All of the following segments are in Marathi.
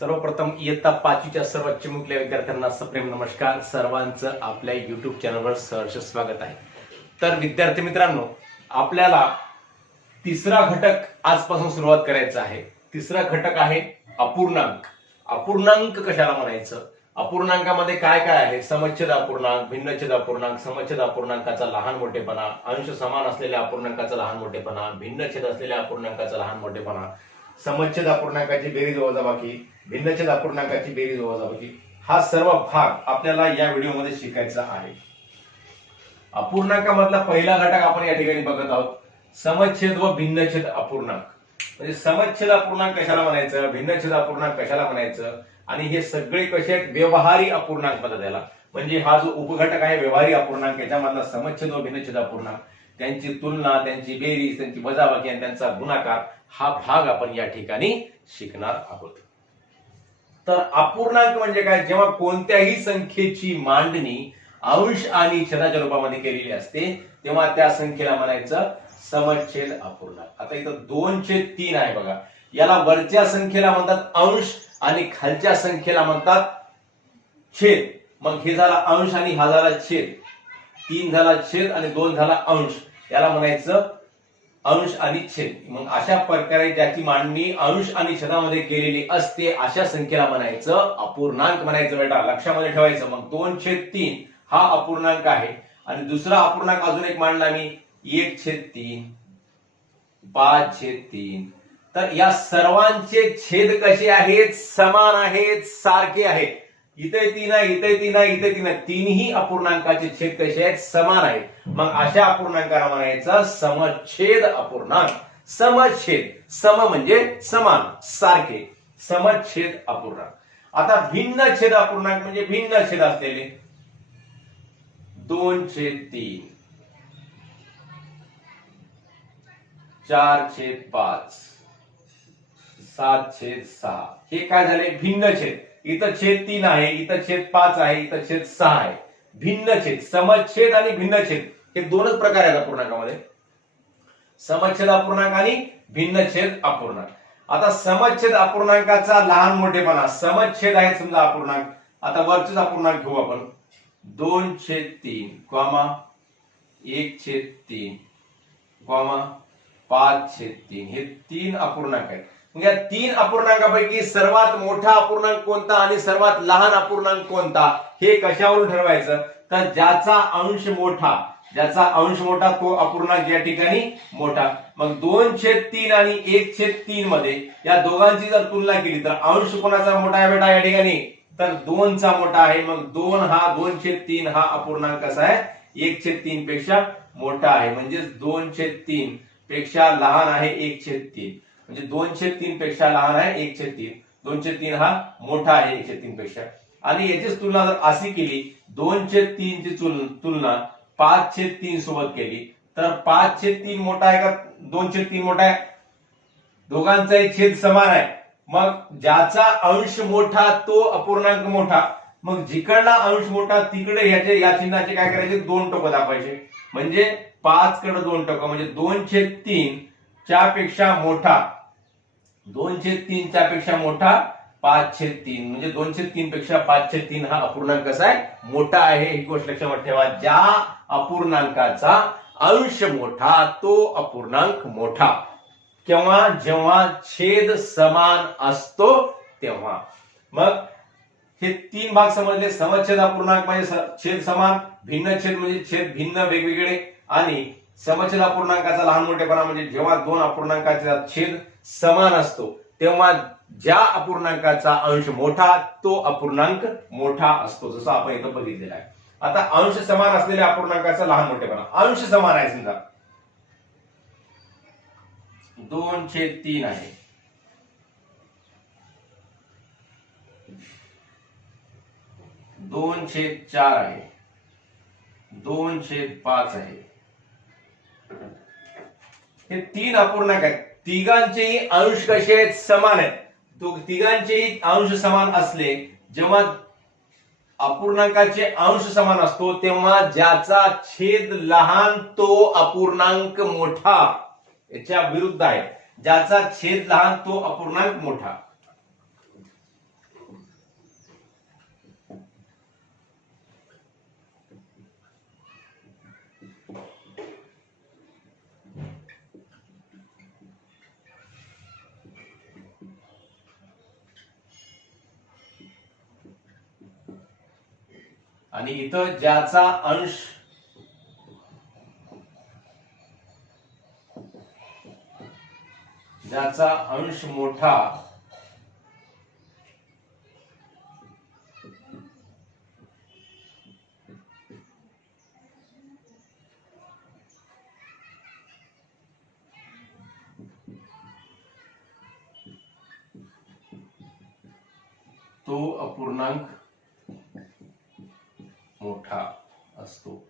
सर्वप्रथम इयत्ता पाचवीच्या सर्व चिमुकल्या विद्यार्थ्यांना सप्रेम नमस्कार. सर्वांचं आपल्या युट्यूब चॅनलवर सहर्ष स्वागत आहे. तर विद्यार्थी मित्रांनो आपल्याला तिसरा घटक आजपासून सुरुवात करायचा आहे. तिसरा घटक आहे अपूर्णांक. अपूर्णांक कशाला म्हणायचं? अपूर्णांकामध्ये काय काय आहे? समच्छेद अपूर्णांक भिन्नच्छेद अपूर्णांक समच्छेद अपूर्णांकाचा लहान मोठेपणा अंश समान असलेल्या अपूर्णांकाचा लहान मोठेपणा भिन्नच्छेद असलेल्या अपूर्णांकाचा लहान मोठेपणा समच्छेद अपूर्णांकाची बेरीज वजाबाकी भिन्नच्छेद अपूर्णांकाची बेरीज वजाबाकी हा सर्व भाग आपल्याला या व्हिडिओमध्ये शिकायचा आहे. अपूर्णांकामधला पहिला घटक आपण या ठिकाणी बघत आहोत. समच्छेद व भिन्नच्छेद अपूर्णांक. म्हणजे समच्छेद अपूर्णांक कशाला म्हणायचं? भिन्नच्छेद अपूर्णांक कशाला म्हणायचं? आणि हे सगळे कसे आहेत? व्यवहारी अपूर्णांक म्हणतात त्याला म्हणजे हा जो उपघटक आहे व्यवहारी अपूर्णांक याच्यामधला समच्छेद व भिन्नच्छेद अपूर्णांक. त्यांची तुलना त्यांची बेरीज त्यांची वजाबाकी आणि त्यांचा गुणाकार हा भाग आपण या ठिकाणी शिकणार आहोत. तर अपूर्णांक म्हणजे काय? जेव्हा कोणत्याही संख्येची मांडणी अंश आणि छेदाच्या रूपामध्ये केलेली असते तेव्हा त्या संख्येला म्हणायचं समच्छेद अपूर्णांक. आता इथं दोन छेद तीन आहे बघा. याला वरच्या संख्येला म्हणतात अंश आणि खालच्या संख्येला म्हणतात छेद. मग हे झाला अंश आणि हा झाला छेद. तीन झाला छेद आणि दोन झाला अंश. त्याला म्हणायचं अंश आणि छेद. मग अशा प्रकारे ज्याची मांडणी अंश आणि छेदामध्ये केलेली असते अशा संख्येला म्हणायचं अपूर्णांक म्हणायचं बेटा. लक्षामध्ये ठेवायचं. मग दोन छेद तीन हा अपूर्णांक आहे. आणि दुसरा अपूर्णांक अजून एक मांडला मी. एक छेद तीन पाच छेद तीन. तर या सर्वांचे छेद कसे आहेत? समान आहेत सारखे आहेत. इथे तीन आहे इथे तीन आहे इथे तीन आहे. तीनही अपूर्णांकाचे छेद कसे आहेत? समान आहेत. मग अशा अपूर्णांकाला म्हणायचं समच्छेद अपूर्णांक. समच्छेद सम म्हणजे समान सारखे. समच्छेद अपूर्णांक. आता भिन्न छेद अपूर्णांक म्हणजे भिन्न छेद असलेले. दोन छेद तीन. चार छेद पाच. सात छेद सहा. हे काय झाले? भिन्न छेद. इथं छेद तीन आहे इथं छेद पाच आहे इथं छेद सहा आहे. भिन्न छेद समच्छेद आणि भिन्न छेद. हे दोनच प्रकार आहेत अपूर्णांकामध्ये. समच्छेद अपूर्णांक आणि भिन्न छेद अपूर्णांक. आता समच्छेद अपूर्णांकाचा लहान मोठेपणा. समच्छेद आहे समजा अपूर्णांक. आता वरचेच अपूर्णांक घेऊ आपण. दोन छेद तीन कॉमा एक छेद तीन कॉमा पाच छेद तीन. हे तीन अपूर्णांक आहेत. मग या तीन अपूर्णांकापैकी सर्वात मोठा अपूर्णांक कोणता आणि सर्वात लहान अपूर्णांक कोणता हे कशावरून ठरवायचं? तर ज्याचा अंश मोठा ज्याचा अंश मोठा तो अपूर्णांक या ठिकाणी मोठा. मग दोन छेद तीन आणि एक छेद तीन मध्ये या दोघांची जर तुलना केली तर अंश कोणाचा मोठा आहे बेटा या ठिकाणी? तर दोनचा मोठा आहे. मग दोन हा दोन छेद तीन हा अपूर्णांक कसा आहे? एक छेद तीन पेक्षा मोठा आहे. म्हणजेच दोन छेद तीन पेक्षा लहान आहे एक छेद तीन. म्हणजे दोनशे तीन पेक्षा लहान आहे एकशे तीन. दोनशे तीन हा मोठा आहे एकशे तीन पेक्षा. आणि याचीच तुलना जर अशी केली दोनशे तीनची तीन ची तुलना पाचशे तीन सोबत केली तर पाचशे तीन मोठा आहे का दोनशे तीन मोठा आहे? दोघांचाही छेद समान आहे. मग ज्याचा अंश मोठा तो अपूर्णांक मोठा. मग जिकडला अंश मोठा तिकडे ह्याचे या चिन्हाचे काय करायचे? दोन टोकं दाखवायचे. म्हणजे पाच कडे दोन टोकं म्हणजे दोनशे तीन च्या पेक्षा मोठा. दोन छेदपेक्षा मोठा पाच छेद तीन. म्हणजे दोन छेद तीन पेक्षा पाच छेद तीन हा अपूर्णांक कसा आहे? मोठा आहे. ही गोष्ट लक्षात ठेवा. ज्या अपूर्णांकाचा अंश मोठा तो अपूर्णांक मोठा. केव्हा? जेव्हा छेद समान असतो तेव्हा. मग हे तीन भाग समजले. समच्छेद अपूर्णांक म्हणजे छेद समान भिन्न छेद म्हणजे छेद भिन्न वेगवेगळे. आणि समचल अपूर्णांकाचा लहान मोठेपणा म्हणजे जेव्हा दोन अपूर्णांकाचा छेद समान असतो तेव्हा ज्या अपूर्णांकाचा अंश मोठा तो अपूर्णांक मोठा असतो जसं आपण इथं बघितलेला आहे. आता अंश समान असलेल्या अपूर्णांकाचा लहान मोठेपणा. अंश समान आहे समजा. दोन छेद तीन आहे. दोन छेद चार आहे. दोन छेद पाच आहे. हे तीन अपूर्णांक आहेत. तिघांचेही अंश कसे आहेत? समान आहेत. तो तिघांचेही अंश समान असले जेव्हा अपूर्णांकाचे अंश समान असतो तेव्हा ज्याचा छेद लहान तो अपूर्णांक मोठा याच्या विरुद्ध आहे. ज्याचा छेद लहान तो अपूर्णांक मोठा. आणि इथं ज्याचा अंश ज्याचा अंश मोठा तो अपूर्णांक मोठा असतो.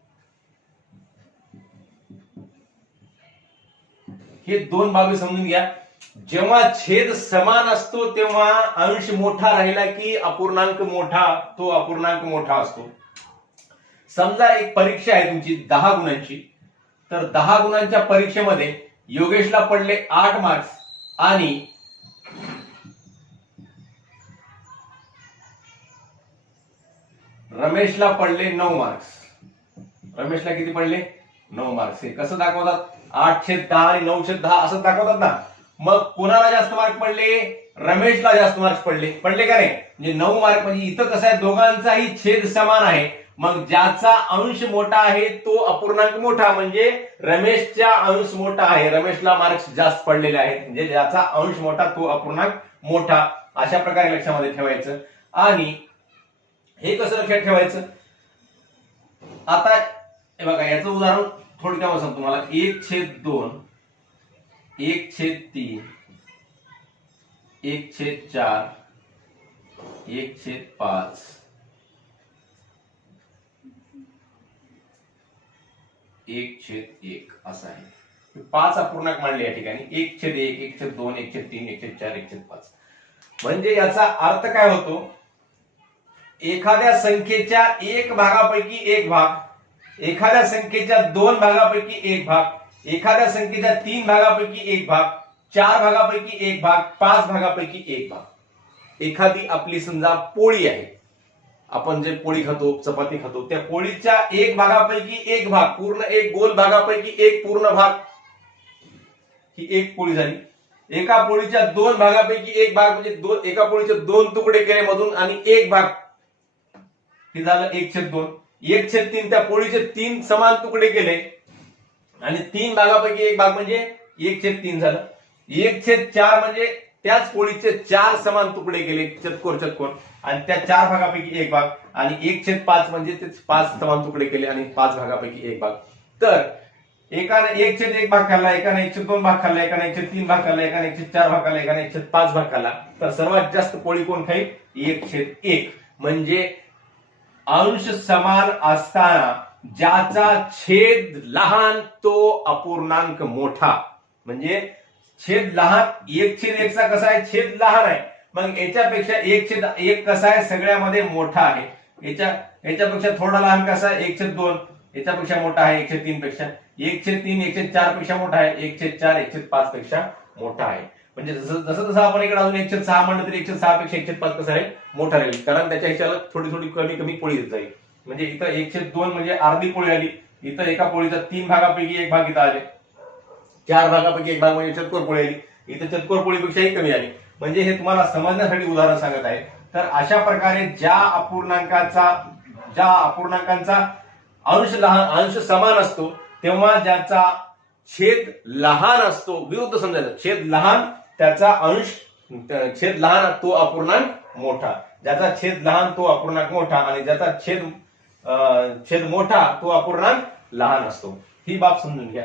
हे दोन बाबी समजून घ्या. जेव्हा छेद समान असतो तेव्हा अंश मोठा राहिला की अपूर्णांक मोठा तो अपूर्णांक मोठा असतो. समजा एक परीक्षा आहे तुमची दहा गुणांची. तर दहा गुणांच्या परीक्षेमध्ये योगेशला पडले आठ मार्क्स आणि रमेशला पडले नऊ मार्क्स रमेशला किती पडले? नऊ मार्क्स हे कसं दाखवतात? आठशे दहा आणि नऊशे दहा असं दाखवतात ना? मग कोणाला जास्त मार्क पडले? रमेशला जास्त मार्क्स पडले. पडले का नाही? म्हणजे नऊ मार्क म्हणजे इथं कसं आहे? दोघांचाही छेद समान आहे. मग ज्याचा अंश मोठा आहे तो अपूर्णांक मोठा. म्हणजे रमेशचा अंश मोठा आहे. रमेशला मार्क्स जास्त पडलेले आहेत. म्हणजे ज्याचा अंश मोठा तो अपूर्णांक मोठा. अशा प्रकारे लक्षामध्ये ठेवायचं. आणि हे कसं लक्षात ठेवायचं आता हे बघा याचं उदाहरण थोडक्यावर सांगतो तुम्हाला एक छेद दोन एक छेद तीन एक छेद चार एक छेद पाच एक छेद एक असं आहे पाच अपूर्णांक मांडले या ठिकाणी एक छेद एक एक छेद दोन एक छेद तीन एक छेद चार एक छेद पाच म्हणजे याचा अर्थ काय होतो एखाद्या संख्येच्या एक भागापैकी एक भाग एखाद्या संख्येच्या दोन भागापैकी एक भाग एखाद्या संख्येच्या तीन भागापैकी एक भाग चार भागापैकी एक भाग पाच भागापैकी एक भाग. एखादी आपली समजा पोळी आहे. आपण जे पोळी खातो चपाती खातो त्या पोळीच्या एक भागापैकी एक भाग पूर्ण एक गोल भागापैकी एक पूर्ण भाग ही एक पोळी झाली. एका पोळीच्या दोन भागापैकी एक भाग म्हणजे दोन एका पोळीचे दोन तुकडे केले मधून आणि एक भाग हे झालं एक छेद दोन एक छेद तीन त्या पोळीचे तीन समान तुकडे केले आणि तीन भागापैकी एक भाग म्हणजे एक छेद तीन झालं एक छेद चार म्हणजे त्याच पोळीचे चार समान तुकडे केले चतकोर चतकोर आणि त्या चार भागापैकी एक भाग आणि एक छेद पाच म्हणजे ते पाच समान तुकडे केले आणि पाच भागापैकी एक भाग तर एकाने एक छेद एक भाग खाल्ला एकाने एक छेद दोन भाग खाल्ला एकाने एक छेद तीन भाग खाल्ला एकाने एक छेद चार भाग खाल्ला एकाने एक छेद पाच भाग खाल्ला तर सर्वात जास्त पोळी कोण खाईल एक छेद एक म्हणजे अंश समान असताना ज्याचा छेद लहान तो अपूर्णांक मोठा. म्हणजे छेद लहान एक छेद एकचा कसा आहे? छेद लहान आहे. मग याच्यापेक्षा एक छेद एक कसा आहे? सगळ्यामध्ये मोठा आहे. याच्या याच्यापेक्षा थोडा लहान कसा आहे? एक छेद दोन. याच्यापेक्षा मोठा आहे एकशे तीन पेक्षा एक छेद तीन एकशे चारपेक्षा मोठा आहे. एक छेद चार एकशे पाच पेक्षा मोठा आहे. म्हणजे जसं जसं जसं आपण इकडे अजून एकशे सहा म्हणलं तरी एकशे सहा पेक्षा एकशे पाच कसं आहे मोठा राहील. कारण त्याच्या ह्याच्याला थोडी थोडी कमी कमी पोळी येत जाईल. म्हणजे इथं एकशे दोन म्हणजे अर्धी पोळी आली. इथं एका पोळीचा तीन भागापैकी एक भाग इथं आले. चार भागापैकी एक भाग म्हणजे चतकोर पोळी आली. इथं चतकोर पोळीपेक्षाही कमी आली. म्हणजे हे तुम्हाला समजण्यासाठी उदाहरण सांगत आहे. तर अशा प्रकारे ज्या अपूर्णांकाचा ज्या अपूर्णांकांचा अंश लहान अंश समान असतो तेव्हा ज्याचा छेद लहान असतो विरुद्ध समजायचं. छेद लहान त्याचा अंश छेद लहान तो अपूर्णांक मोठा. ज्याचा छेद लहान तो अपूर्णांक मोठा. आणि ज्याचा छेद अं, छेद मोठा तो अपूर्णांक लहान असतो. ही बाब समजून घ्या.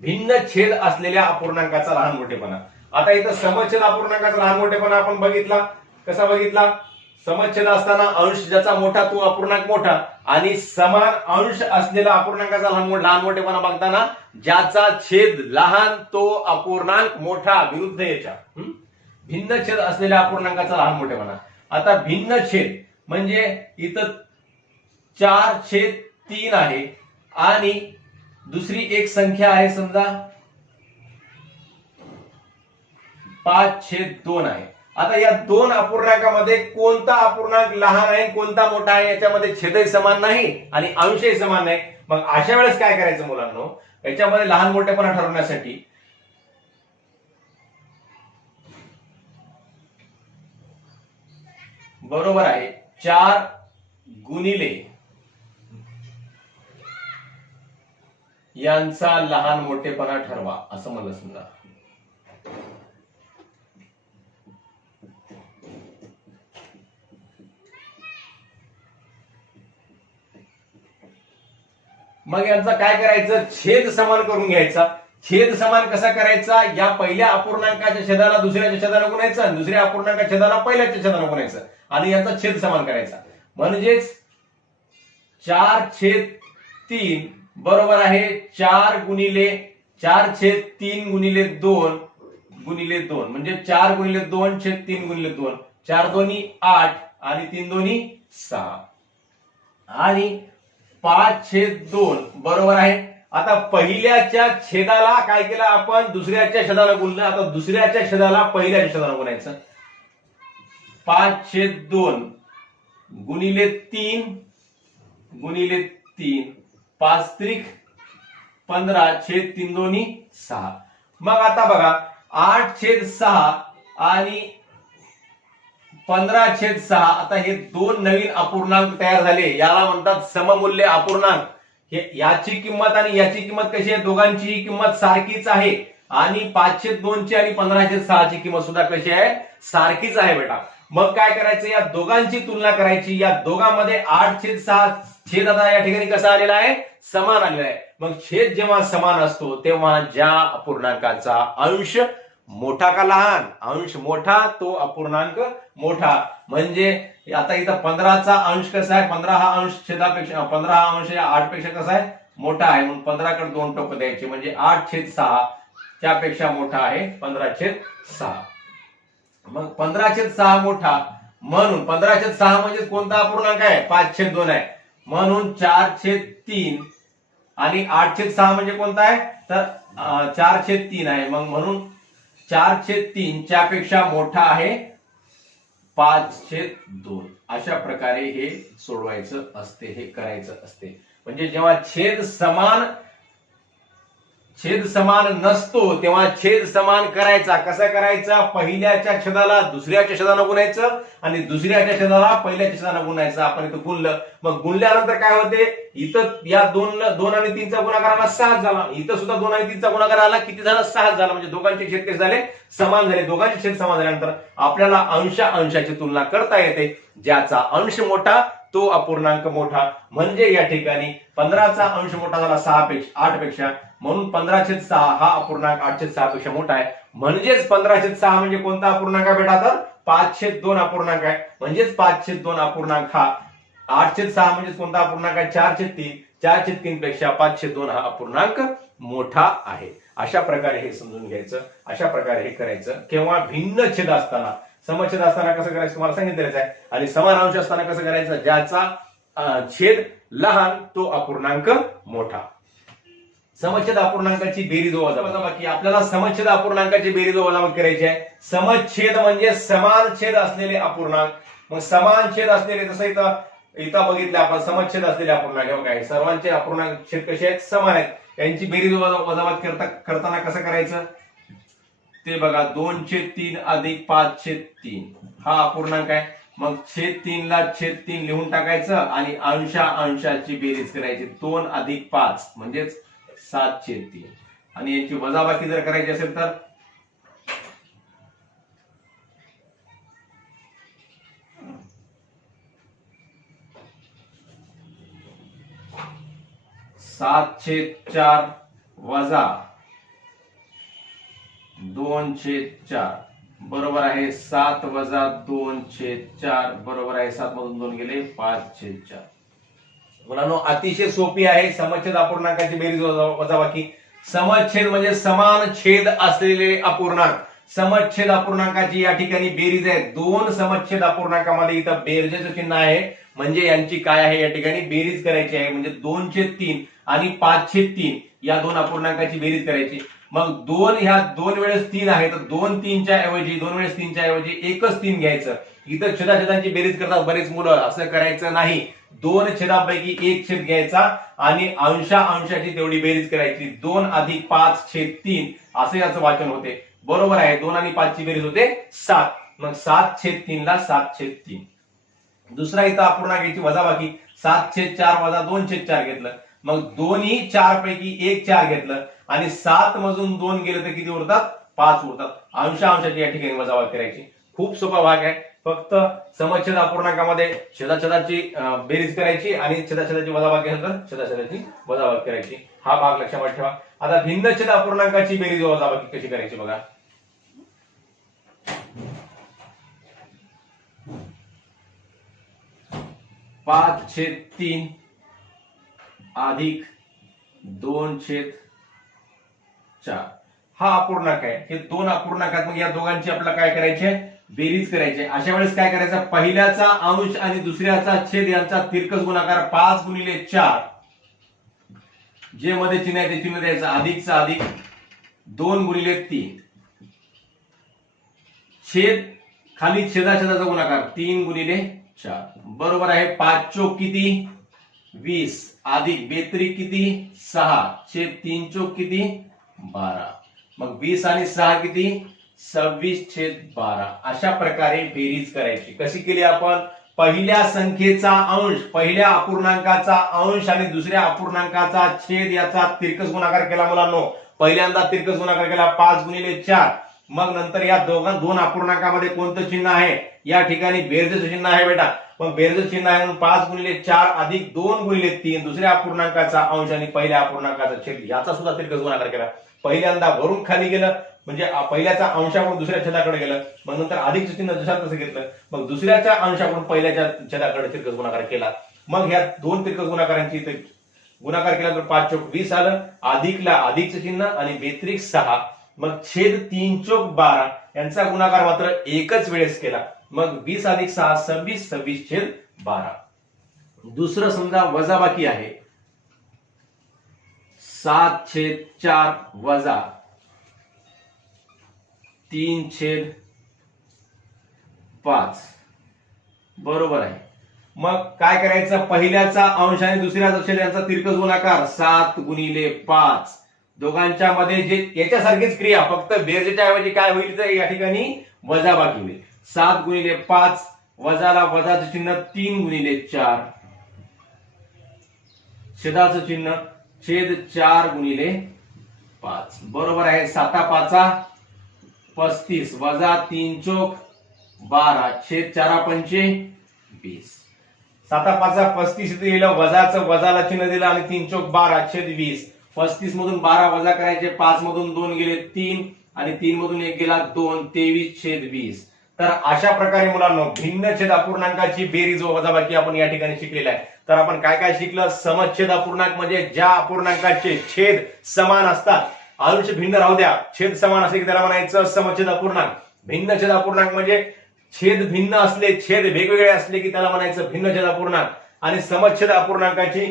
भिन्न छेद असलेल्या अपूर्णांकाचा लहान मोठेपणा. आता इथं समच्छेद अपूर्णांकाचा लहान मोठेपणा आपण बघितला. कसा बघितला? समच्छेद असताना अंश ज्याचा मोठा तो अपूर्णांक मोठा. आणि समान अंश असलेला अपूर्णांकाचा लहान लहान मोठेपणा बघताना ज्याचा छेद लहान तो अपूर्णांक मोठा विरुद्ध याच्या. भिन्न छेद असलेल्या अपूर्णांकाचा लहान मोठेपणा. आता भिन्न छेद म्हणजे इथं चार छेद तीन आहे आणि दुसरी एक संख्या आहे समजा पाच छेद दोन आहे. आता या दोन अपूर्णांकामध्ये कोणता अपूर्णांक लहान आहे कोणता मोठा आहे याच्यामध्ये छेदही समान नाही आणि अंशही समान नाही. मग अशा वेळेस काय करायचं मुलांनो? याच्यामध्ये लहान मोठेपणा ठरवण्यासाठी बरोबर आहे. चार गुणिले यांचा लहान मोठेपणा ठरवा असं मला समजा. मग यांचा काय करायचं? छेद समान करून घ्यायचा. छेद समान कसा करायचा? या पहिल्या अपूर्णांकाच्या छेदाला दुसऱ्याच्या छेदाला गुणायचं आणि दुसऱ्या अपूर्णांकाच्या छेदाला पहिल्याच्या छेदाला गुणायचं. आणि यांचा छेद समान करायचा. म्हणजेच चार छेद तीन बरोबर आहे चार गुणिले चार छेद तीन गुणिले दोन गुणिले दोन. म्हणजे चार गुणिले दोन छेद तीन गुणिले दोन. चार दोन्ही आठ आणि तीन दोन्ही सहा. आणि पाच छेद दोन. बरोबर आहे? आता पहिल्याच्या छेदाला काय केलं आपण? दुसऱ्याच्या छेदाला गुणलं. आता दुसऱ्याच्या छेदाला पहिल्याच्या छेदाला गुणायचं. पाच छेद दोन गुणिले तीन गुणिले तीन. पाच त्रिक पंधरा छेद तीन दोन्ही सहा. मग आता बघा आठ छेद सहा आणि पंधरा छेद सहा. आता हे दोन नवीन अपूर्णांक तयार झाले. याला म्हणतात सममूल्य अपूर्णांक. हे याची किंमत आणि याची किंमत कशी आहे? दोघांचीही किंमत सारखीच आहे. आणि पाचशे दोनची आणि पंधराशे सहाची किंमत सुद्धा कशी आहे? सारखीच आहे बेटा. मग काय करायचं? या दोघांची तुलना करायची. या दोघांमध्ये आठ छेद सहा छेद आता या ठिकाणी कसा आलेला आहे? समान आलेला आहे. मग छेद जेव्हा समान असतो तेव्हा ज्या अपूर्णांकाचा अंश मोठा का लहान? अंश मोठा तो अपूर्णांक मोठा. म्हणजे आता इथं पंधराचा अंश कसा आहे? पंधरा हा अंश छेदापेक्षा पंधरा हा अंश या आठपेक्षा कसा आहे? मोठा आहे. म्हणून पंधराकडे दोन टोक द्यायचे. म्हणजे आठ छेद सहा त्यापेक्षा मोठा आहे पंधरा छेद सहा. मग पंधरा छेद सहा मोठा. म्हणून पंधरा छेद सहा म्हणजे कोणता अपूर्णांक आहे? पाच छेद दोन आहे. म्हणून चार छेद तीन आणि आठ छेद सहा म्हणजे कोणता आहे? तर चार छेद तीन आहे. मग म्हणून चार छेद तीनच्या पेक्षा मोठा आहे. पाच छेद दोन. अशा प्रकारे हे सोडवायचं असते हे करायचं असते. म्हणजे जेव्हा छेद समान छेद समान नसतो तेव्हा छेद समान करायचा. कसा करायचा? पहिल्याच्या छेदाला दुसऱ्याच्या छेदानं गुणायचं आणि दुसऱ्याच्या छेदाला पहिल्याच्या छेदानं गुणायचं. आपण इथं गुणलं. मग गुणल्यानंतर काय होते? इथं या दोन दोन आणि तीनचा गुणाकार आला सहा झाला. इथं सुद्धा दोन आणि तीनचा गुणाकार आला किती झाला? सहा झाला. म्हणजे दोघांचे छेद कसे झाले समान झाले. दोघांचे छेद समान झाल्यानंतर आपल्याला अंश अंशाची तुलना करता येते ज्याचा अंश मोठा तो अपूर्णांक मोठा. म्हणजे या ठिकाणी पंधराचा अंश मोठा झाला सहा पेक्षा आठपेक्षा. म्हणून पंधराशे सहा हा अपूर्णांक आठशे सहा पेक्षा मोठा आहे. म्हणजेच पंधराशे सहा म्हणजे कोणता अपूर्णांक आहे बेटा तर? पाचशे दोन अपूर्णांक आहे. म्हणजेच पाचशे दोन अपूर्णांक हा आठशे सहा म्हणजे कोणता अपूर्णांक आहे? चारशे तीन. चारशे तीन पेक्षा पाचशे दोन हा अपूर्णांक मोठा आहे. अशा प्रकारे हे समजून घ्यायचं. अशा प्रकारे हे करायचं. केव्हा भिन्न छेद असताना समछेद असताना कसं करायचं? तुम्हाला सांगितलेलं आहे. आणि समान अंश असताना कसं करायचं? ज्याचा छेद लहान तो अपूर्णांक मोठा. समच्छेद अपूर्णांकाची बेरीज वजाबाकी आपल्याला समच्छेद अपूर्णांकाची बेरीज वजाबाकी करायची आहे. समच्छेद म्हणजे समान छेद असलेले अपूर्णांक. मग समान छेद असलेले जसं इथं इथं बघितलं आपण समच्छेद असलेले अपूर्णांक. हे काय सर्वांचे अपूर्णांक छेद कसे आहेत? समान आहेत. यांची बेरीज व वजा- वजाबाकी करता करताना कसं करायचं? ते बघा दोन छेद तीन अधिक पाच छेद तीन. हा अपूर्णांक आहे. मग छेद तीन ला छेद तीन लिहून टाकायचं आणि अंशा अंशाची बेरीज करायची. दोन अधिक पाच म्हणजेच सात छेद तीन. आणि याची वजाबाकी जर करायची असेल तर? सात छेद चार वजा दोन छेद चार. बरोबर आहे सात वजा दोन छेद चार. बरोबर आहे सात मधून दोन गेले पाच छेद चार. मुलांनो अतिशय सोपी आहे. समच्छेद अपूर्णांकाची बेरीज वजा- वजाबाकी. समच्छेद म्हणजे समान छेद असलेले अपूर्णांक. समच्छेद अपूर्णांकाची या ठिकाणी बेरीज आहे. दोन समच्छेद अपूर्णांकामध्ये इथं बेरजेचं चिन्ह आहे. म्हणजे यांची काय आहे? या ठिकाणी बेरीज करायची आहे. म्हणजे दोन छेद तीन आणि पाच छेद तीन. या दोन अपूर्णांकाची बेरीज करायची. मग दोन ह्या दोन वेळेस तीन आहे तर दोन तीनच्या ऐवजी दोन वेळेस तीनच्या ऐवजी एकच तीन घ्यायचं. इतर छेदाछेदांची बेरीज करतात बरेच मुलं असं करायचं नाही. दोन छेदापैकी एक छेद घ्यायचा आणि अंशा अंशाची तेवढी बेरीज करायची. दोन अधिक पाच छेद तीन असं याचं वाचन होते. बरोबर आहे दोन आणि पाचची बेरीज होते सात. मग सात छेद तीन ला सात छेद तीन. दुसरा इथं अपूर्णांकाची वजाबाकी. सात छेद चार वजा दोन छेद चार घेतलं. मग दोन्ही चार पैकी एक चार घेतलं. आणि सात मधून दोन गेले तर किती उरतात? पाच उरतात. अंशा अंशाची या ठिकाणी वजाबाकी करायची खूप सोपा भाग आहे. फक्त समच्छेद अपूर्णांकामध्ये छेदाछेदाची बेरीज करायची आणि छेदाछेदाची वजाभाग असेल तर छेदाछेदाची वजाबाकी करायची. हा भाग लक्षात ठेवा. आता भिन्न छेद अपूर्णांकाची बेरीज व वजाबाकी कशी करायची बघा. पाच छेद तीन अधिक दोन छेद चार हा अपूर्णांक आहे. हे दोन अपूर्णांकात मग या दोघांची आपल्याला काय करायचे? बेरीज करायची. अशा वेळेस काय करायचं? पहिल्याचा अंश आणि दुसऱ्याचा छेद यांचा तिरकस गुणाकार पाच गुणिले चार. जे मध्ये चिन्ह आहे ते चिन्ह द्यायचं. अधिकचा अधिक दोन गुणिले तीन. छेद खाली छेदा छेदाचा गुणाकार तीन गुणिले चार. बरोबर आहे. पाच चोक किती? वीस. अधिक बेत्रिक किती? सहा. छेद तीन चोक किती? बारा. मग वीस आणि सहा किती? सव्वीस छेद बारा. अशा प्रकारे बेरीज करायची. कशी केली आपण? पहिल्या संख्येचा अंश पहिल्या अपूर्णांकाचा अंश आणि दुसऱ्या अपूर्णांकाचा छेद याचा तिरकस गुणाकार केला मुलांनो. पहिल्यांदा तिरकस गुणाकार केला पाच गुणिले चार. मग नंतर या दोघां दोन अपूर्णांकामध्ये कोणतं चिन्ह आहे? या ठिकाणी बेरजेचं चिन्ह आहे बेटा. मग बेरजेचं चिन्ह आहे म्हणून पाच गुणिले चार अधिक दोन गुणिले तीन दुसऱ्या अपूर्णांकाचा अंश आणि पहिल्या अपूर्णांकाचा छेद. याचा सुद्धा तिरकस गुणाकार केला. पहिल्यांदा भरून खाली गेलं म्हणजे पहिल्याचा अंशाकडून दुसऱ्या छेदाकडे गेलं. मग नंतर अधिक चिन्ह जशा तसं घेतलं. मग दुसऱ्याच्या अंशाकडून पहिल्याच्या छेदाकडे तिरकस गुणाकार केला. मग ह्या दोन तिरकस गुणाकारांची इथे गुणाकार केला तर पाच चौक वीस आलं. अधिकला अधिकचं चिन्ह आणि बेत्रिक सहा. मग छेद तीन चौक बारा यांचा गुणाकार मात्र एकच वेळेस केला. मग वीस अधिक सहा सव्वीस सव्वीस छेद बारा. दुसरं समजा वजाबाकी आहे. सात छेद चार वजा तीन छेद पाच. बरोबर आहे. मग काय करायचं? पहिल्याचा अंश आणि दुसऱ्याचा छेद यांचा तिरकस गुणाकार सात गुणिले पाच. दोघांच्या मध्ये जे याच्यासारखीच क्रिया फक्त बेरजेच्या ऐवजी काय होईल तर या ठिकाणी वजाबाकी होईल. सात गुणिले पाच वजाला वजाचं चिन्ह तीन गुणिले चार. छेदाचं चिन्ह छेद चार गुणिले पाच. बरोबर आहे साता पाचा पस्तीस. वजा तीन चोक बारा. छेद चारा पंचे वीस. साता पाचा पस्तीस इथे लिहिलं वजाचं वजाला चिन्ह दिलं आणि तीन चोक बारा. छेद वीस. पस्तीस मधून बारा वजा करायचे पाच मधून दोन गेले तीन आणि तीन मधून एक गेला दोन तेवीस छेद वीस. तर अशा प्रकारे मुलांना भिन्न छेद अपूर्णांकाची बेरीज व वजाबाकी आपण या ठिकाणी शिकलेला आहे. तर आपण काय काय शिकलं? समच्छेद अपूर्णांक म्हणजे ज्या अपूर्णांकाचे छेद समान असतात. अंश भिन्न राहू द्या. छेद समान असेल की त्याला म्हणायचं समच्छेद अपूर्णांक. भिन्न छेद अपूर्णांक म्हणजे छेद भिन्न असले छेद वेगवेगळे असले की त्याला म्हणायचं भिन्न छेद अपूर्णांक. आणि समच्छेद अपूर्णांकाची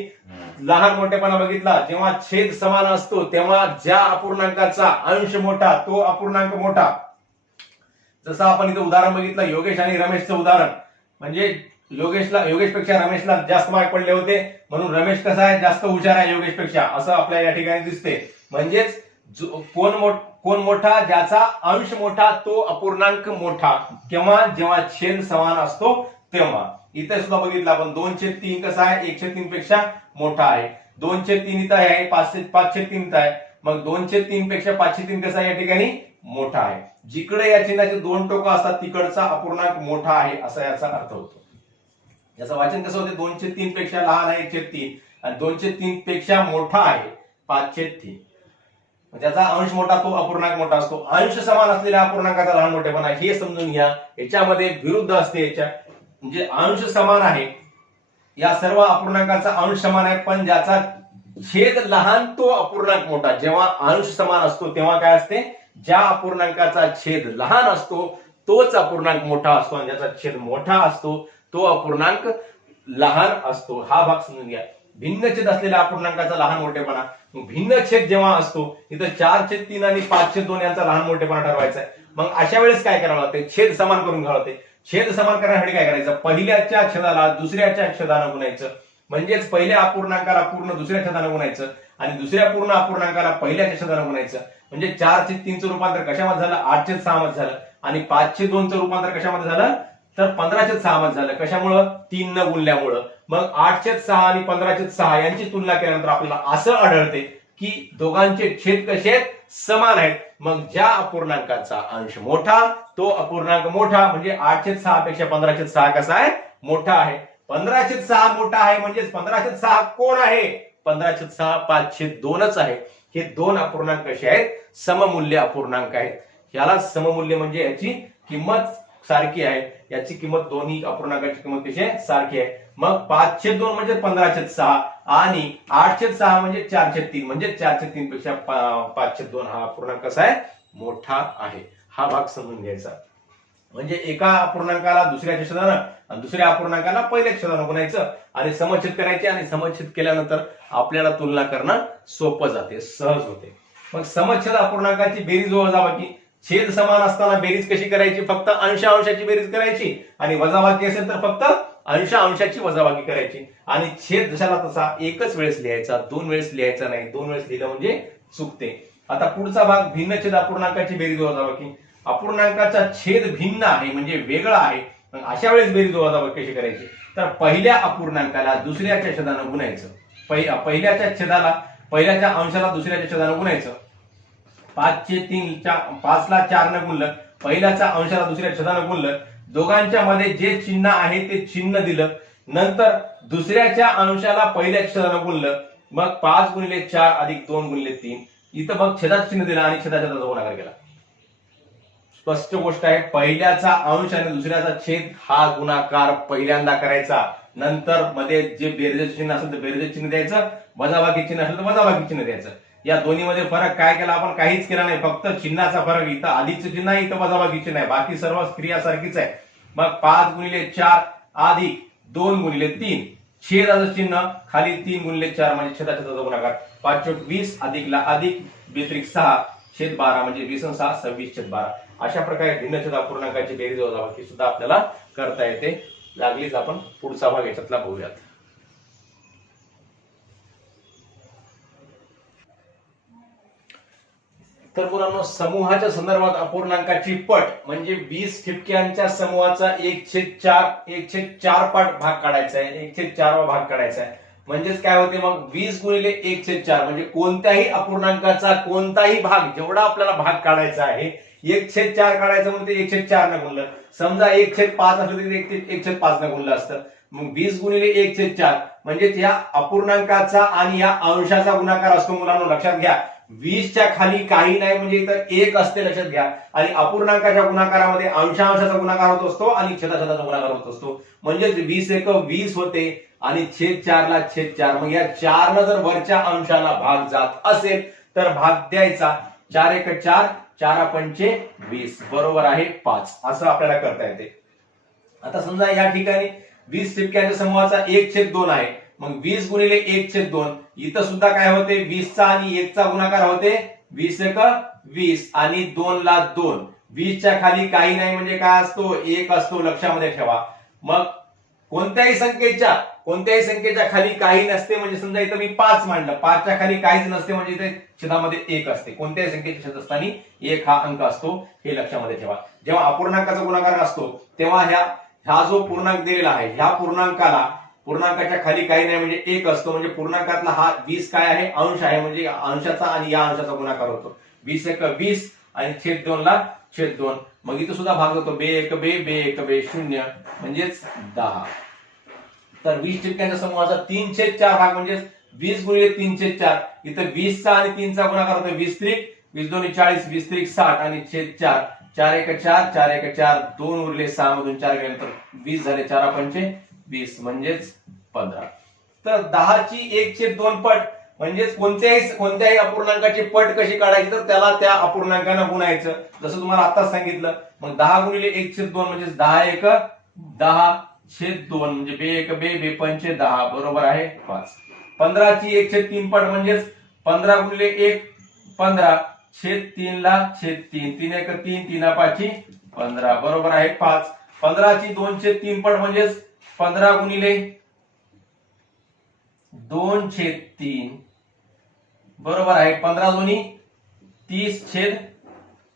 लहान मोठेपणा बघितला जेव्हा छेद समान असतो तेव्हा ज्या अपूर्णांकाचा अंश मोठा तो अपूर्णांक मोठा. जसं आपण इथं उदाहरण बघितलं योगेश आणि रमेशचं उदाहरण. म्हणजे योगेशला योगेशपेक्षा रमेशला जास्त मार्क पडले होते म्हणून रमेश कसा आहे? जास्त हुशार आहे योगेशपेक्षा असं आपल्या या ठिकाणी दिसते. म्हणजेच कोण मोठ कोण मोठा ज्याचा अंश मोठा तो अपूर्णांक मोठा. केव्हा? जेव्हा छेद समान असतो तेव्हा. इथे सुद्धा बघितलं आपण दोनशे तीन कसा आहे? एकशे तीन पेक्षा मोठा आहे. दोनशे तीन इथं आहे पाचशे पाचशे तीन इथं आहे. मग दोनशे तीन पेक्षा पाचशे तीन कसा या ठिकाणी मोठा आहे. जिकडे या चिन्हाचे दोन टोकं असतात तिकडचा अपूर्णांक मोठा आहे असा याचा अर्थ होतो. याचं वाचन कसं होते? दोनशे तीन पेक्षा लहान आहे एकशे तीन. आणि दोनशे तीन पेक्षा मोठा आहे पाचशे तीन. त्याचा अंश मोठा तो अपूर्णांक मोठा असतो. अंश समान असलेल्या अपूर्णांकाचा लहान मोठेपणा हे समजून घ्या. याच्यामध्ये विरुद्ध असते याच्या म्हणजे अंश समान आहे या सर्व अपूर्णांकाचा अंश समान आहे पण ज्याचा छेद लहान तो अपूर्णांक मोठा. जेव्हा अंश समान असतो तेव्हा काय असते? ज्या अपूर्णांकाचा छेद लहान असतो तोच अपूर्णांक मोठा असतो. आणि ज्याचा छेद मोठा असतो तो अपूर्णांक लहान असतो. हा भाग समजून घ्या. भिन्न छेद असलेल्या अपूर्णांकाचा लहान मोठेपणा. भिन्न छेद जेव्हा असतो तिथं चार छेद तीन आणि पाच छेद दोन यांचा लहान मोठेपणा ठरवायचा आहे. मग अशा वेळेस काय करावं लागते? छेद समान करून घ्यावं लागते. छेद समान करण्यासाठी काय करायचं? पहिल्याच्या छेदाला दुसऱ्याच्या छेदानं गुणायचं. म्हणजेच पहिल्या अपूर्णांकाला पूर्ण दुसऱ्या छेदानं गुणायचं. आणि दुसऱ्या पूर्ण अपूर्णांकाला पहिल्याच्या छेदानं गुणायचं. म्हणजे चार छेद तीनचं रूपांतर कशामध्ये झालं? आठशे सहामध्ये सहा झालं. आणि पाचशे दोनचं रूपांतर कशामध्ये झालं? तर पंधराशे सहामध्ये झालं. कशामुळं? तीन न गुणल्यामुळं. मग आठशे सहा आणि पंधराशे सहा यांची तुलना केल्यानंतर आपल्याला असं आढळते की दोघांचे छेद कसे आहेत? समान आहेत. मग ज्या अपूर्णांकाचा अंश मोठा तो अपूर्णांक मोठा म्हणजे आठशे सहा पेक्षा पंधराशे सहा कसा आहे? मोठा आहे. पंधराशे सहा मोठा आहे म्हणजेच पंधराशे सहा कोण आहे? पंधराशे सहा पाचशे दोनच आहे. हे दोन अपूर्णांक कसे आहेत? सममूल्य अपूर्णांक आहेत. याला सममूल्य म्हणजे याची किंमत सारखी आहे. याची किंमत दोन्ही अपूर्णांकाची किंमत कशी आहे सारखी आहे. मग पाचशे दोन म्हणजे पंधराशे सहा आणि आठशे सहा म्हणजे चारशे तीन. म्हणजे चारशे तीन पेक्षा पाचशे दोन हा अपूर्णांक कसा आहे? मोठा आहे. हा भाग समजून घ्यायचा. म्हणजे एका अपूर्णांकाला दुसऱ्या छेदानं आणि दुसऱ्या अपूर्णांकाला पहिल्या छेदानं गुणायचं आणि समच्छेद करायचे आणि समच्छेद केल्यानंतर आपल्याला तुलना करणं सोपं जाते सहज होते. मग समच्छेद अपूर्णांकाची बेरीज वजाबाकी छेद समान असताना बेरीज कशी करायची? फक्त अंश अंशाची बेरीज करायची. आणि वजाबाकी असेल तर फक्त अंश अंशाची वजाबाकी करायची. आणि छेद जशाला तसा एकच वेळेस लिहायचा दोन वेळेस लिहायचा नाही. दोन वेळेस लिहिलं म्हणजे चुकते. आता पुढचा भाग भिन्न छेद अपूर्णांकाची बेरीज वजाबाकी. अपूर्णांकाचा छेद भिन्न आहे म्हणजे वेगळा आहे. अशा वेळेस बेरीज वजाबाकी कशी करायची? तर पहिल्या अपूर्णांकाला दुसऱ्याच्या छेदानं गुणायचं. पहिल्याच्या छेदाला पहिल्याच्या अंशाला दुसऱ्याच्या छेदानं गुणायचं. पाचशे तीनच्या पाचला चार न गुणलं पहिल्याच्या अंशाला दुसऱ्या छदानं गुणलं दोघांच्या मध्ये जे चिन्ह आहे ते चिन्ह दिलं. नंतर दुसऱ्याच्या अंशाला पहिल्या छदानं गुणलं मग पाच गुणिले चार अधिक दोन गुणिले तीन. इथं मग छेदात चिन्ह दिलं आणि छेदाच्या त्याचा गुणाकार केला. स्पष्ट गोष्ट आहे पहिल्याचा अंश आणि दुसऱ्याचा छेद हा गुणाकार पहिल्यांदा करायचा. नंतर मध्ये जे बेरजेचं चिन्ह असेल तर बेरजेचं चिन्ह द्यायचं वजाबाकी चिन्ह असेल तर वजाबाकी चिन्ह द्यायचं. या दोन्हीमध्ये फरक काय केला? आपण काहीच केला नाही. फक्त चिन्हाचा फरक. इथं आधीचं चिन्ह आहे इथं वजाबाकी चिन्ह आहे. बाकी सर्व क्रिया सारखीच आहे. मग पाच गुणिले चार अधिक दोन गुणिले तीन. छेदाचं चिन्ह खाली तीन गुणिले चार म्हणजे छेदाच्या गुणाकार. पाच वीस वीस अधिकला अधिक बेत्रिक सहा छेद बारा म्हणजे वीस सहा सव्वीस छेद बारा. अशा प्रकारे भिन्न छेद अपूर्णांकाची बेरीज वजाबाकी सुद्धा आपल्याला करता येते. लागलीच आपण पुढचा भाग याच्यातला बघूयात. तर मुलांनो समूहाच्या संदर्भात अपूर्णांकाची पट म्हणजे वीस ठिपक्यांच्या समूहाचा एक छेद चार एक छेद चार पट भाग काढायचा आहे एक छेद चार भाग काढायचा आहे. म्हणजेच काय होते मग? वीस गुणिले एक छेद चार म्हणजे कोणत्याही अपूर्णांकाचा कोणताही भाग जेवढा आपल्याला भाग काढायचा आहे एक छेद चार काढायचं म्हणजे एक छेद चार न गुणलं. समजा एक छेद पाच असलं तरी एक छेद- एक छेद पाच न गुणलं असतं. मग वीस गुणिले एक छेद चार म्हणजेच या अपूर्णांकाचा आणि या अंशाचा गुणाकार असतो मुलांना लक्षात घ्या. वीसच्या खाली काही नाही म्हणजे इथं एक असते लक्षात घ्या. आणि अपूर्णांकाच्या गुणाकारामध्ये अंशांशाचा गुणाकार होत असतो आणि छेदाछेदाचा गुणाकार होत असतो. म्हणजेच वीस एक वीस होते आणि छेद चारला छेद चार. मग या चारनं जर वरच्या अंशाला भाग जात असेल तर भाग द्यायचा. चार एक चार चार पंचे वीस. बरोबर आहे पाच. असं आपल्याला करता येते. आता समजा या ठिकाणी वीस ठिपक्यांच्या समूहाचा एक छेद दोन आहे. मग वीस गुणिले एक छेद दोन. इथं सुद्धा काय होते? वीसचा आणि एकचा गुणाकार होते. वीस एक वीस. आणि दोन ला दोन. वीसच्या खाली काही नाही म्हणजे काय असतो? एक असतो. लक्षामध्ये ठेवा. मग कोणत्याही संख्येच्या कोणत्याही संख्येच्या खाली काही नसते म्हणजे समजा इथं मी पाच मांडलं. पाचच्या खाली काहीच नसते म्हणजे इथे छेदामध्ये एक असते. कोणत्याही संख्येच्या छेद असताना एक हा अंक असतो. हे लक्षामध्ये ठेवा. जेव्हा अपूर्णांकाचा गुणाकार असतो तेव्हा ह्या हा जो पूर्णांक दिलेला आहे ह्या पूर्णांकाला पूर्णांकाच्या खाली काही नाही म्हणजे एक असतो म्हणजे पूर्णांकातला हा वीस काय आहे? अंश आहे म्हणजे अंशाचा आणि या अंशाचा गुणाकार होतो. वीस एक वीस आणि छेद दोन ला छेद दोन. मग इथं सुद्धा भाग होतो बे एक बे बे एक बे शून्य म्हणजेच दहा. तर वीस ठिपक्यांच्या समूहाचा तीन छेद चार भाग म्हणजे वीस गुणिले तीन छेद चार. इथं वीसचा आणि तीनचा गुणाकार होतो वीस त्रिक. वीस दोन्ही चाळीस वीस त्रिक साठ आणि छेद चार. चार एक चार चार एक चार दोन उरले सहा मधून चार गेल्यानंतर वीस झाले चार पंचे वीस म्हणजेच पंधरा. तर दहाची एक छेद दोन पट म्हणजेच कोणत्याही कोणत्याही अपूर्णांकाची पट कशी काढायची तर त्याला त्या अपूर्णांकानं गुणायचं. जसं तुम्हाला आताच सांगितलं मग दहा गुणिले एक छेद दोन म्हणजे दहा एक दहा छेद दोन म्हणजे बे एक बे बे पंचे दहा बरोबर आहे? पाच. पंधराची एक छेद तीन पट म्हणजेच पंधरा गुणिले एक पंधरा छेद तीन ला छेद तीन. तीन एक तीन तीन पाची पंधरा बरोबर आहे? पाच. पंधराची दोन छेद तीन पट म्हणजेच पंधरा गुणिले दोन छेद तीन. बरोबर आहे पंधरा दोन्ही तीस छेद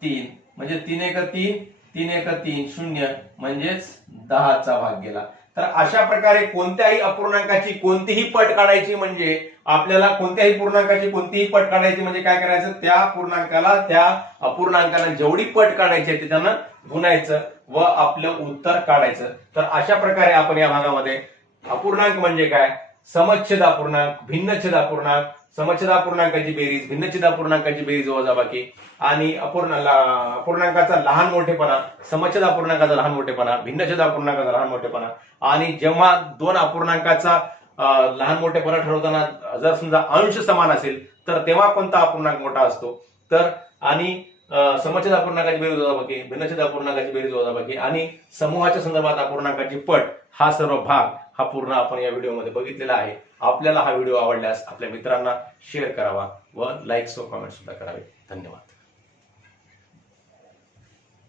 तीन. म्हणजे तीन एक तीन तीन एक तीन शून्य. म्हणजेच दहाचा भाग गेला. तर अशा प्रकारे कोणत्याही अपूर्णांकाची कोणतीही पट काढायची म्हणजे आपल्याला कोणत्याही पूर्णांकाची कोणतीही पट काढायची म्हणजे काय करायचं? त्या पूर्णांकाला त्या अपूर्णांकाला जेवढी पट काढायची आहे ते त्यांना गुणायचं व आपलं उत्तर काढायचं. तर अशा प्रकारे आपण या भागामध्ये अपूर्णांक म्हणजे काय? समच्छेद अपूर्णांक भिन्नच्छेद अपूर्णांक समच्छेद अपूर्णांकाची बेरीज भिन्नच्छेदापूर्णांकाची बेरीज वजाबाकी आणि अपूर्ण अपूर्णांकाचा लहान मोठेपणा समच्छेद अपूर्णांकाचा लहान मोठेपणा भिन्नच्छेद अपूर्णांकाचा लहान मोठेपणा आणि जेव्हा दोन अपूर्णांकाचा लहान मोठेपणा ठरवताना जर समजा अंश समान असेल तर तेव्हा कोणता अपूर्णांक मोठा असतो? तर आणि समच्छेद अपूर्णांकाची बेरीज वजाबाकी भिन्नच्छेद अपूर्णांकाची बेरीज वजाबाकी आणि समूहाच्या संदर्भात अपूर्णांकाची पट हा सर्व भाग हा पूर्ण आपण या व्हिडिओमध्ये बघितलेला आहे. आपल्याला हा व्हिडिओ आवडल्यास आपल्या मित्रांना शेअर करावा व लाईक्स व कमेंट सुद्धा करावे. धन्यवाद.